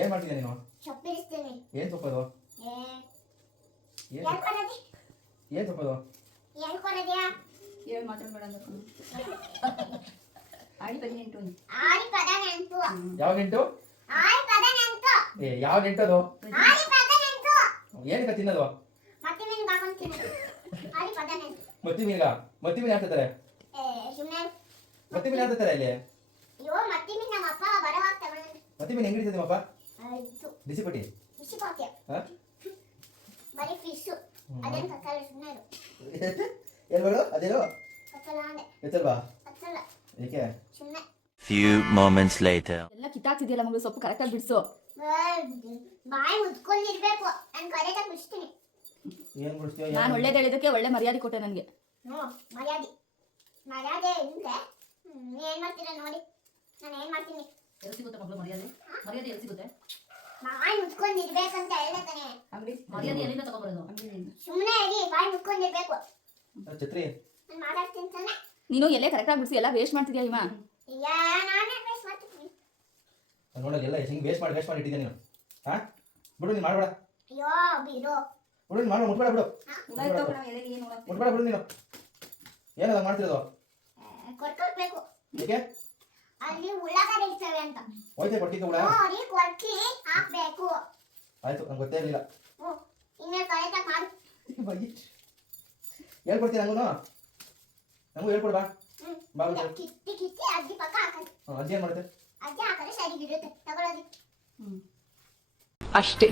ಏನ್ ಮಾಡ್ತಿದ್ಯಾ ನೀನು? ಸೊಪ್ಪಿರಿಸ್ತೀನಿ. ಏನ್ ಸೊಪ್ಪದು? ಏನ್ ಸೊಪ್ಪದು? ಏನ್ ಕೊರದ್ಯಾ? ಏನ್ ಮಾತಾಡ್ಬೇಡ ಅಂದ್ರು. ಆಡಿ ಪದ ನೆಂಟು. ಆಡಿ ಪದ ನೆಂಟು. ಯಾವ ನೆಂಟು? ಆಡಿ ಪದ ನೆಂಟು. ಯಾವ ನೆಂಟದು? ಆಡಿ ಪದ ನೆಂಟು. ಏನಕ್ಕೆ ತಿನ್ನೋದು? ಮತ್ತೆ ಮೀನು ಹಾಕೊಂಡು ತಿನ್ನೋದು. ಆಡಿ ಪದ ನೆಂಟು. ಮತ್ತಿ ಮೀನು ಹಾಕ್ತಾರೆ. ಸುಮ್ಮನೆ ಮತ್ತಿ ಮೀನು ಹಾಕ್ತಾರೆ ಇಲ್ಲಿ. ಅಯ್ಯೋ ಮತ್ತೆ ಮೀನು ನಮ್ಮ ಅಪ್ಪ ಬಡವಾಗ ತಗೊಂಡು. ಮತ್ತಿ ಮೀನು ಹೆಂಗ್ ಹಿಡಿತದೆ ನಿಮ್ಮಪ್ಪ? ಇದು ಬಿಸಿ ಪಟ್ಟಿ. ಬಿಸಿ ಪಾಕ್ಯ. ಬರೀ ಫಿಶ್. ಅದೇನು ಕಕ್ಕಲ್ಲ ಸುಮ್ಮನೆ ಇರು. ಎಲ್ಗಳು ಅದೇನು? ಕಕ್ಕಲ್ಲ ಅಂದೆ. ಎತ್ತಲ್ವಾ? ಕಕ್ಕಲ್ಲ. ಏಕೆ? ಸುಮ್ಮನೆ. Few moments later. ಎಲ್ಲ ಕಿತ್ತಾಕ್ತಿದ್ಯಲ್ಲ ಮಗು, ಸೊಪ್ಪು ಕರೆಕ್ಟಾಗಿ ಬಿಡಿಸು. ಬಾಯಿ ಮುದ್ಕೊಂಡಿರ್ಬೇಕು. ನಾನು ಕರೆಕ್ಟಾಗಿ ಬಿಡಿಸ್ತೀನಿ. ಏನ್ ಬಿಡಿಸ್ತೀಯೋ? ನಾನು ಒಳ್ಳೇದು ಹೇಳಿದಕ್ಕೆ ಒಳ್ಳೆ ಮರ್ಯಾದೆ ಕೊಟ್ಟೆ ನನಗೆ. ಮರ್ಯಾದೆ ಅಂದ್ರೆ ಏನ್ ಮಾಡ್ತೀರಾ ನೋಡಿ. ನಾನು ಏನ್ ಮಾಡ್ತೀನಿ? ಎಲ್ಲಿ ಸಿಗುತ್ತೆ ಮಗಳು ಮರ್ಯಾದೆ? ಮರ್ಯಾದೆ ಎಲ್ಲಿ ಸಿಗುತ್ತೆ? ಬಾಯಿ ಮುಚ್ಕೊಂಡಿರ್ಬೇಕಂತ ಹೇಳ್ತಾನೆ. ಅಂಗಡಿ ಮರ್ಯಾದೆ ಎಲ್ಲಿಂದ ತಗೊಂಡ್ಬರೋದು? ಅಂಗಡಿಯಿಂದ. ಸುಮ್ಮನೆ ಇರಿ, ಬಾಯಿ ಮುಚ್ಕೊಂಡಿರ್ಬೇಕು. ಛತ್ರಿ ನಾನು ಮಾತಾಡ್ತೀನಿ ತಾನೆ. ನೀನು ಎಲ್ಲೇ ಕರೆಕ್ಟಾಗಿ ಬಿಡಿಸಿ ಎಲ್ಲ ವೇಸ್ಟ್ ಮಾಡ್ತಿದ್ಯಾ ಹಿಮ. ನಾನೇ ವೇಸ್ಟ್ ಮಾಡ್ತೀನಿ. ನೋಡಲ್ಲ ಎಲ್ಲ ಹಿಂಗ್ ವೇಸ್ಟ್ ಮಾಡಿ ಇಟ್ಟಿದ್ಯಾ ನೀನು. ಹಾ ಬಿಡು, ನೀನು ಮಾಡಬೇಡ. ಅಯ್ಯೋ ಬಿಡು. ಬಿಡು, ನೀನು ಮಾಡು, ಮುಟ್ಬೇಡ ಬಿಡು. ಮುಟ್ಬೇಡ ಬಿಡು ನೀನು. ಏನದ ಮಾಡ್ತಿರೋದು? ಕೊಟ್ಕೊಳ್ಬೇಕು. ಏಕೆ? ಅಲ್ಲಿ ಉಳ್ಳಾಗಡ್ಡೆ ಇರ್ತವೆ ಅಂತ. ಹೋಯ್ತೆ ಕೊಟ್ಟಿದ್ದ ಹುಳ? ನೋಡಿ ಕೊಟ್ಟಿ ಹಾಕ್ಬೇಕು. ಆಯ್ತು, ನಂಗೆ ಗೊತ್ತೇ ಇರಲಿಲ್ಲ. ಇನ್ಮೇಲೆ ಕರೆಕ್ಟಾಗಿ ಮಾಡು. ಹೇಳ್ಕೊಡ್ತೀನಿ ನಂಗೂ ಹೇಳ್ಕೊಡ್ ಬಾ. ಬಾ ಕಿತ್ತಿ ಅಜ್ಜಿ ಪಕ್ಕ ಹಾಕಂತ. ಅಜ್ಜಿ ಏನ್ ಮಾಡುತ್ತೆ? ಅಜ್ಜಿ ಹಾಕಿದ್ರೆ ಸರಿಗಿರುತ್ತೆ ತಗೊಳ್ಳೋದಿ. ಅಷ್ಟೇ.